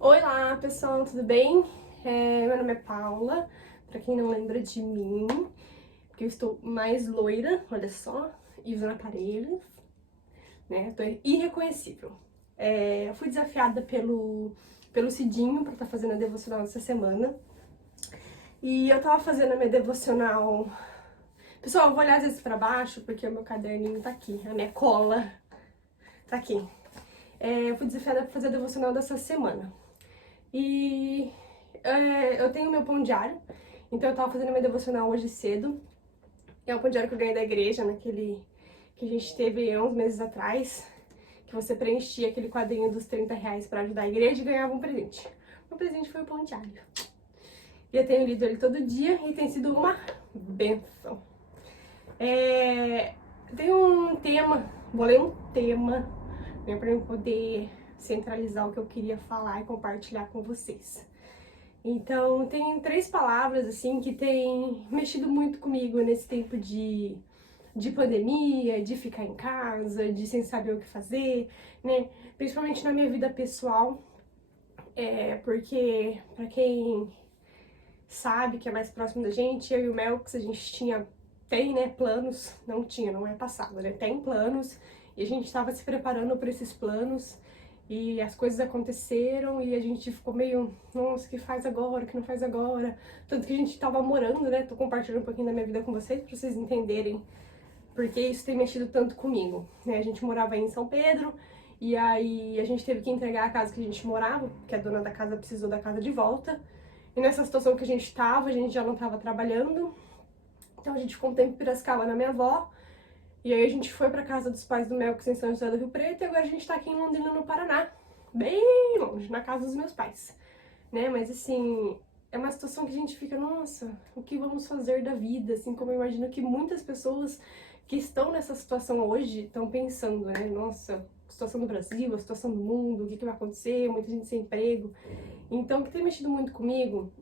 Oi lá, pessoal, tudo bem? Meu nome é Paula, pra quem não lembra de mim, porque eu estou mais loira, olha só, e usando aparelhos, né? Tô irreconhecível. Eu fui desafiada pelo Cidinho pra estar fazendo a devocional essa semana, e eu tava fazendo a minha devocional. Pessoal, eu vou olhar às vezes pra baixo, porque o meu caderninho tá aqui, a minha cola tá aqui. Eu fui desafiada pra fazer a devocional dessa semana. E eu tenho meu pão diário, então eu tava fazendo minha devocional hoje cedo. É o pão diário que eu ganhei da igreja, naquele que a gente teve há uns meses atrás, que você preenchia aquele quadrinho dos R$ 30 pra ajudar a igreja e ganhava um presente. Meu presente foi o pão diário. E eu tenho lido ele todo dia e tem sido uma benção. Tem um tema, vou ler um tema, né, pra eu poder centralizar o que eu queria falar e compartilhar com vocês. Então, tem 3 palavras, assim, que tem mexido muito comigo nesse tempo de pandemia, de ficar em casa, de sem saber o que fazer, né? Principalmente na minha vida pessoal, porque, pra quem sabe que é mais próximo da gente, eu e o Melks, a gente tem, né, planos, não é passado, né? Tem planos, e a gente estava se preparando para esses planos, e as coisas aconteceram e a gente ficou meio, nossa, o que faz agora, o que não faz agora? Tanto que a gente tava morando, né? Tô compartilhando um pouquinho da minha vida com vocês pra vocês entenderem porque isso tem mexido tanto comigo, né? A gente morava em São Pedro e aí a gente teve que entregar a casa que a gente morava, porque a dona da casa precisou da casa de volta. E nessa situação que a gente tava, a gente já não tava trabalhando. Então a gente ficou um tempo em Piracicaba na minha avó. E aí a gente foi pra casa dos pais do Melks em São José do Rio Preto e agora a gente tá aqui em Londrina, no Paraná. Bem longe, na casa dos meus pais, né? Mas assim, é uma situação que a gente fica, nossa, o que vamos fazer da vida? Assim como eu imagino que muitas pessoas que estão nessa situação hoje estão pensando, né? Nossa, a situação do Brasil, a situação do mundo, o que vai acontecer? Muita gente sem emprego. Então, o que tem mexido muito comigo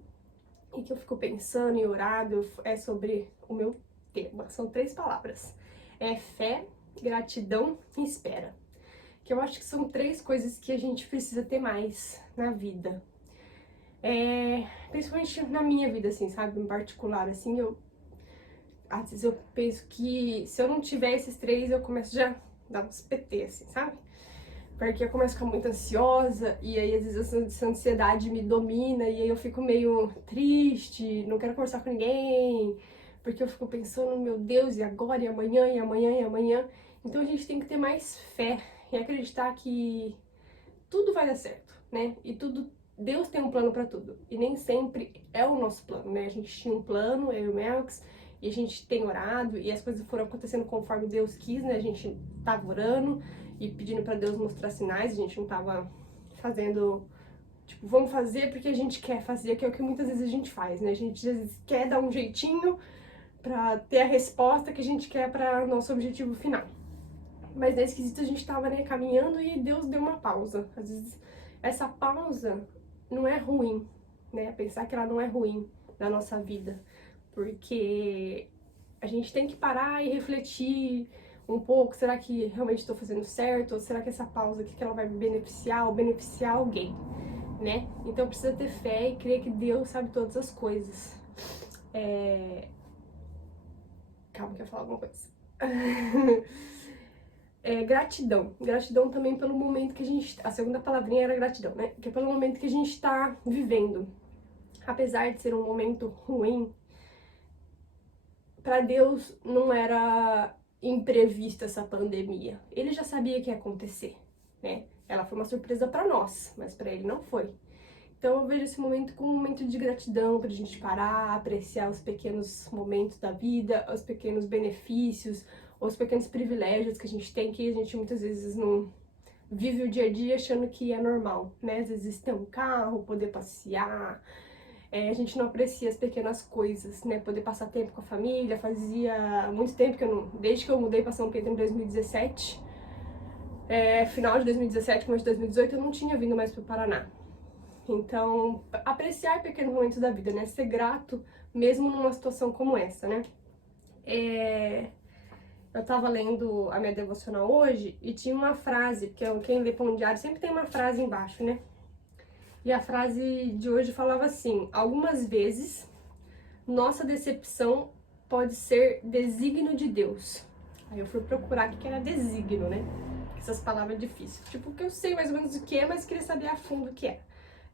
e que eu fico pensando e orado é sobre o meu tema. São 3 palavras. É fé, gratidão e espera. Que eu acho que são 3 coisas que a gente precisa ter mais na vida. Principalmente na minha vida, assim, sabe? Em particular, assim, às vezes eu penso que se eu não tiver esses 3, eu começo já a dar uns PT, assim, sabe? Porque eu começo a ficar muito ansiosa e aí às vezes essa ansiedade me domina e aí eu fico meio triste, não quero conversar com ninguém, porque eu fico pensando, meu Deus, e agora, e amanhã, e amanhã, e amanhã. Então a gente tem que ter mais fé e acreditar que tudo vai dar certo, né? E tudo, Deus tem um plano pra tudo. E nem sempre é o nosso plano, né? A gente tinha um plano, eu e o Melks, e a gente tem orado e as coisas foram acontecendo conforme Deus quis, né? A gente tava orando e pedindo pra Deus mostrar sinais, a gente não tava fazendo, tipo, vamos fazer porque a gente quer fazer, que é o que muitas vezes a gente faz, né? A gente às vezes quer dar um jeitinho pra ter a resposta que a gente quer para nosso objetivo final. Mas nesse quesito a gente tava, né, caminhando e Deus deu uma pausa. Às vezes essa pausa não é ruim, né? Pensar que ela não é ruim na nossa vida. Porque a gente tem que parar e refletir um pouco, será que realmente estou fazendo certo? Ou será que essa pausa aqui que ela vai me beneficiar ou beneficiar alguém, né? Então precisa ter fé e crer que Deus sabe todas as coisas. Calma que eu ia falar alguma coisa. Gratidão. Gratidão também pelo momento que a gente. A segunda palavrinha era gratidão, né? Que é pelo momento que a gente tá vivendo. Apesar de ser um momento ruim, para Deus não era imprevista essa pandemia. Ele já sabia que ia acontecer, né? Ela foi uma surpresa para nós, mas para ele não foi. Então eu vejo esse momento como um momento de gratidão pra gente parar, apreciar os pequenos momentos da vida, os pequenos benefícios, os pequenos privilégios que a gente tem, que a gente muitas vezes não vive o dia a dia achando que é normal, né? Às vezes ter um carro, poder passear, a gente não aprecia as pequenas coisas, né? Poder passar tempo com a família. Fazia muito tempo que eu não, desde que eu mudei para São Pedro em 2017, final de 2017, começo de 2018, eu não tinha vindo mais para o Paraná. Então, apreciar pequenos momentos da vida, né? Ser grato mesmo numa situação como essa, né? Eu tava lendo a minha devocional hoje e tinha uma frase, porque quem lê Pão Diário sempre tem uma frase embaixo, né? E a frase de hoje falava assim: algumas vezes nossa decepção pode ser desígnio de Deus. Aí eu fui procurar o que era desígnio, né? Essas palavras difíceis. Tipo, que eu sei mais ou menos o que é, mas queria saber a fundo o que é.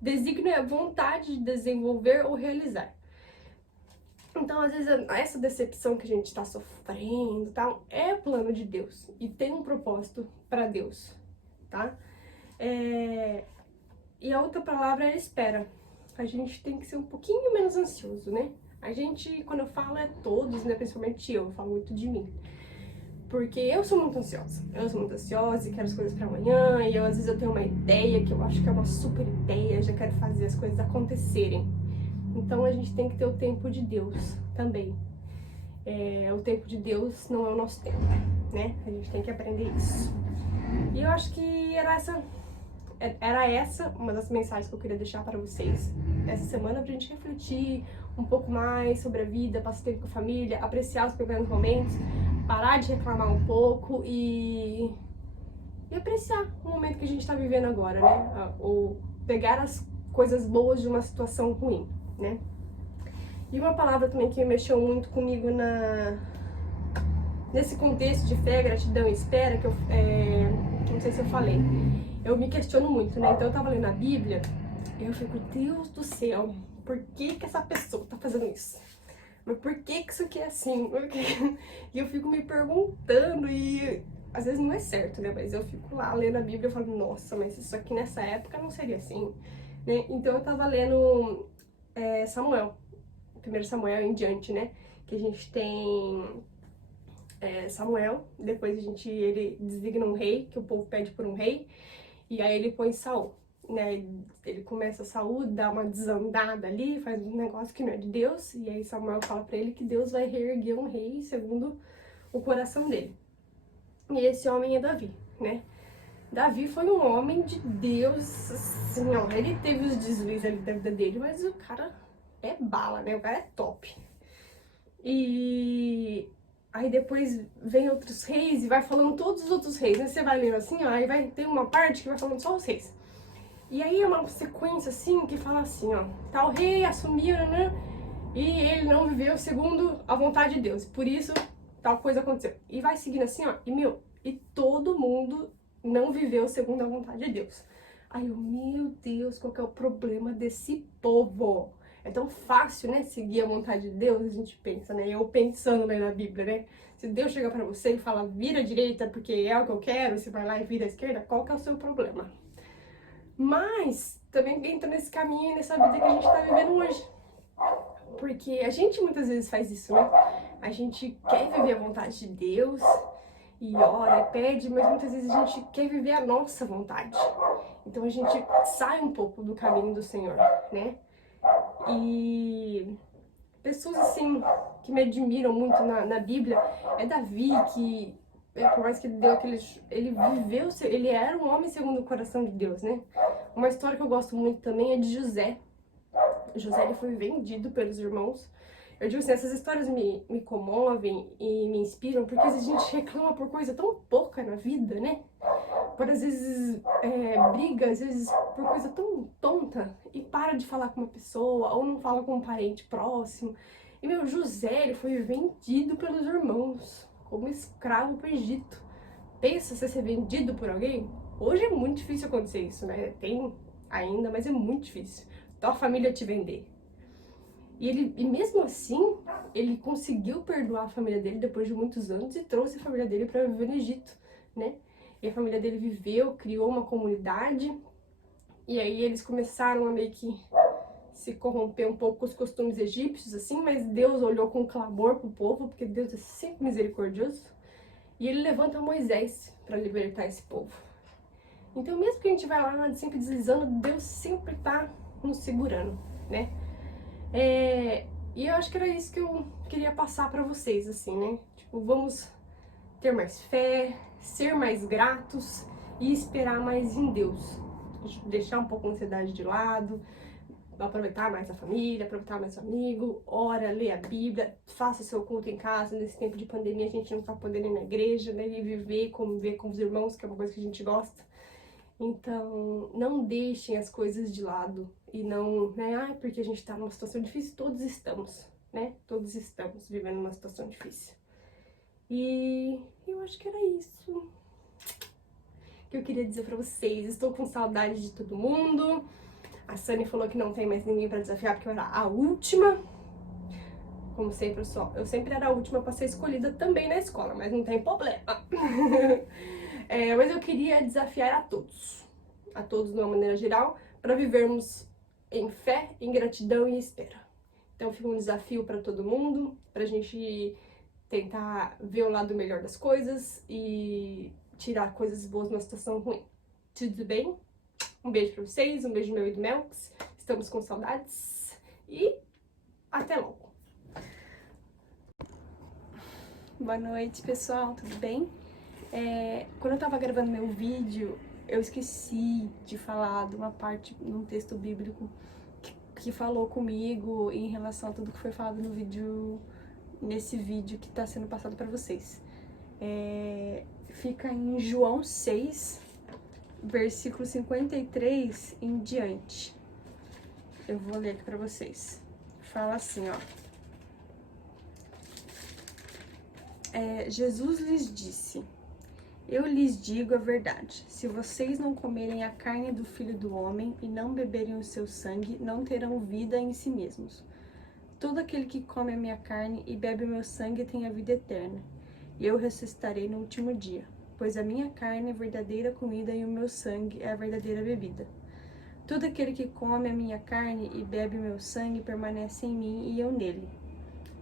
Desígnio é vontade de desenvolver ou realizar. Então, às vezes, essa decepção que a gente tá sofrendo e tal, é plano de Deus. E tem um propósito para Deus, tá? E a outra palavra é espera. A gente tem que ser um pouquinho menos ansioso, né? A gente, quando eu falo, é todos, né? Principalmente eu falo muito de mim. Porque eu sou muito ansiosa. Eu sou muito ansiosa e quero as coisas pra amanhã. E às vezes eu tenho uma ideia que eu acho que é uma super ideia, já quero fazer as coisas acontecerem. Então a gente tem que ter o tempo de Deus também. O tempo de Deus não é o nosso tempo, né? A gente tem que aprender isso. E eu acho que era essa uma das mensagens que eu queria deixar para vocês essa semana, pra gente refletir um pouco mais sobre a vida, passar tempo com a família, apreciar os pequenos momentos, parar de reclamar um pouco e apreciar o momento que a gente tá vivendo agora, né? Ou pegar as coisas boas de uma situação ruim, né? E uma palavra também que mexeu muito comigo nesse contexto de fé, gratidão e espera, que eu não sei se eu falei, eu me questiono muito, né? Então eu tava lendo a Bíblia e eu fico, Deus do céu, por que essa pessoa tá fazendo isso? Mas por que isso aqui é assim? E eu fico me perguntando e às vezes não é certo, né? Mas eu fico lá lendo a Bíblia e falo, nossa, mas isso aqui nessa época não seria assim, né? Então eu tava lendo Samuel, 1 Samuel em diante, né? Que a gente tem Samuel, depois ele designa um rei, que o povo pede por um rei, e aí ele põe Saul, né? Ele começa Saul, dá uma desandada ali, faz um negócio que não é de Deus, e aí Samuel fala pra ele que Deus vai reerguer um rei segundo o coração dele. E esse homem é Davi, né? Davi foi um homem de Deus, assim, ó, ele teve os deslizes ali da vida dele, mas o cara é bala, né? O cara é top. E aí depois vem outros reis e vai falando todos os outros reis, né? Você vai lendo assim, ó, aí vai ter uma parte que vai falando só os reis. E aí é uma sequência assim que fala assim, ó, tal rei assumiu, né? E ele não viveu segundo a vontade de Deus. Por isso, tal coisa aconteceu. E vai seguindo assim, ó, e todo mundo não viveu segundo a vontade de Deus. Aí eu, meu Deus, qual que é o problema desse povo? É tão fácil, né, seguir a vontade de Deus, a gente pensa, né? Eu pensando, né, na Bíblia, né? Se Deus chega pra você e fala, vira à direita porque é o que eu quero, você vai lá e vira à esquerda, qual que é o seu problema? Mas também entra nesse caminho, nessa vida que a gente tá vivendo hoje. Porque a gente muitas vezes faz isso, né? A gente quer viver a vontade de Deus e ora e pede, mas muitas vezes a gente quer viver a nossa vontade. Então a gente sai um pouco do caminho do Senhor, né? E pessoas assim que me admiram muito na Bíblia é Davi, que por mais que ele deu aqueles, ele viveu, ele era um homem segundo o coração de Deus, né? Uma história que eu gosto muito também é de José. José, ele foi vendido pelos irmãos. Eu digo assim, essas histórias me comovem e me inspiram, porque às vezes a gente reclama por coisa tão pouca na vida, né? Por às vezes briga, às vezes por coisa tão tonta, e para de falar com uma pessoa, ou não fala com um parente próximo. E meu, José, ele foi vendido pelos irmãos, como escravo pro Egito. Pensa você ser vendido por alguém? Hoje é muito difícil acontecer isso, né? Tem ainda, mas é muito difícil. Tua família te vender. E mesmo assim, ele conseguiu perdoar a família dele depois de muitos anos e trouxe a família dele para viver no Egito, né? E a família dele viveu, criou uma comunidade, e aí eles começaram a meio que se corromper um pouco com os costumes egípcios, assim, mas Deus olhou com clamor pro povo, porque Deus é sempre misericordioso, e ele levanta Moisés para libertar esse povo. Então, mesmo que a gente vai lá sempre deslizando, Deus sempre tá nos segurando, né? E eu acho que era isso que eu queria passar pra vocês, assim, né? Tipo, vamos ter mais fé, ser mais gratos e esperar mais em Deus. Deixar um pouco a ansiedade de lado, aproveitar mais a família, aproveitar mais o amigo, ora, lê a Bíblia, faça seu culto em casa. Nesse tempo de pandemia a gente não tá podendo ir na igreja, né, e viver, conviver com os irmãos, que é uma coisa que a gente gosta. Então, não deixem as coisas de lado e não, né, porque a gente tá numa situação difícil, todos estamos, né, todos estamos vivendo uma situação difícil. E eu acho que era isso que eu queria dizer pra vocês. Estou com saudade de todo mundo. A Sunny falou que não tem mais ninguém pra desafiar porque eu era a última. Como sempre, eu sempre era a última pra ser escolhida também na escola, mas não tem problema. Mas eu queria desafiar a todos de uma maneira geral, para vivermos em fé, em gratidão e espera. Então fica um desafio para todo mundo, pra gente tentar ver o lado melhor das coisas e tirar coisas boas numa situação ruim. Tudo bem? Um beijo pra vocês, um beijo meu e do Melks. Estamos com saudades e até logo. Boa noite, pessoal, tudo bem? Quando eu tava gravando meu vídeo, eu esqueci de falar de uma parte num texto bíblico que falou comigo em relação a tudo que foi falado no vídeo, nesse vídeo que tá sendo passado pra vocês. Fica em João 6, versículo 53 em diante. Eu vou ler aqui pra vocês. Fala assim, ó. Jesus lhes disse: eu lhes digo a verdade, se vocês não comerem a carne do Filho do Homem e não beberem o seu sangue, não terão vida em si mesmos. Todo aquele que come a minha carne e bebe o meu sangue tem a vida eterna, e eu ressuscitarei no último dia, pois a minha carne é a verdadeira comida e o meu sangue é a verdadeira bebida. Todo aquele que come a minha carne e bebe o meu sangue permanece em mim e eu nele.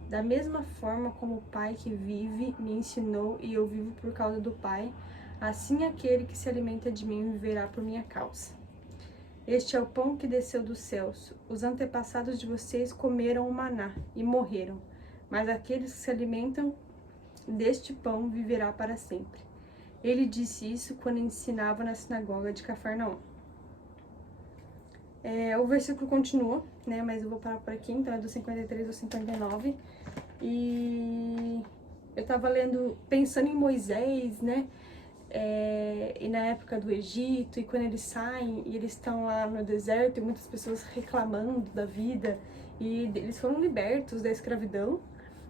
Da mesma forma como o Pai que vive me ensinou e eu vivo por causa do Pai, assim aquele que se alimenta de mim viverá por minha causa. Este é o pão que desceu dos céus. Os antepassados de vocês comeram o maná e morreram, mas aqueles que se alimentam deste pão viverá para sempre. Ele disse isso quando ensinava na sinagoga de Cafarnaum. O versículo continua, né, mas eu vou parar por aqui, então é do 53 ao 59. E eu tava lendo, pensando em Moisés, né, e na época do Egito, e quando eles saem e eles estão lá no deserto e muitas pessoas reclamando da vida, e eles foram libertos da escravidão,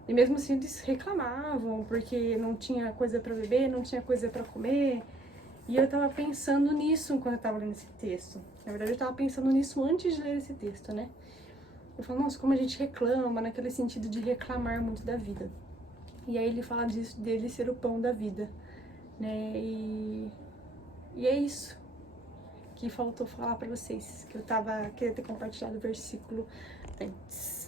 e mesmo assim eles reclamavam porque não tinha coisa para beber, não tinha coisa para comer. E eu tava pensando nisso quando eu tava lendo esse texto. Na verdade, eu tava pensando nisso antes de ler esse texto, né? Eu falo, nossa, como a gente reclama, naquele sentido de reclamar muito da vida. E aí ele fala disso, dele ser o pão da vida, né? E é isso que faltou falar pra vocês, que eu queria ter compartilhado o versículo antes.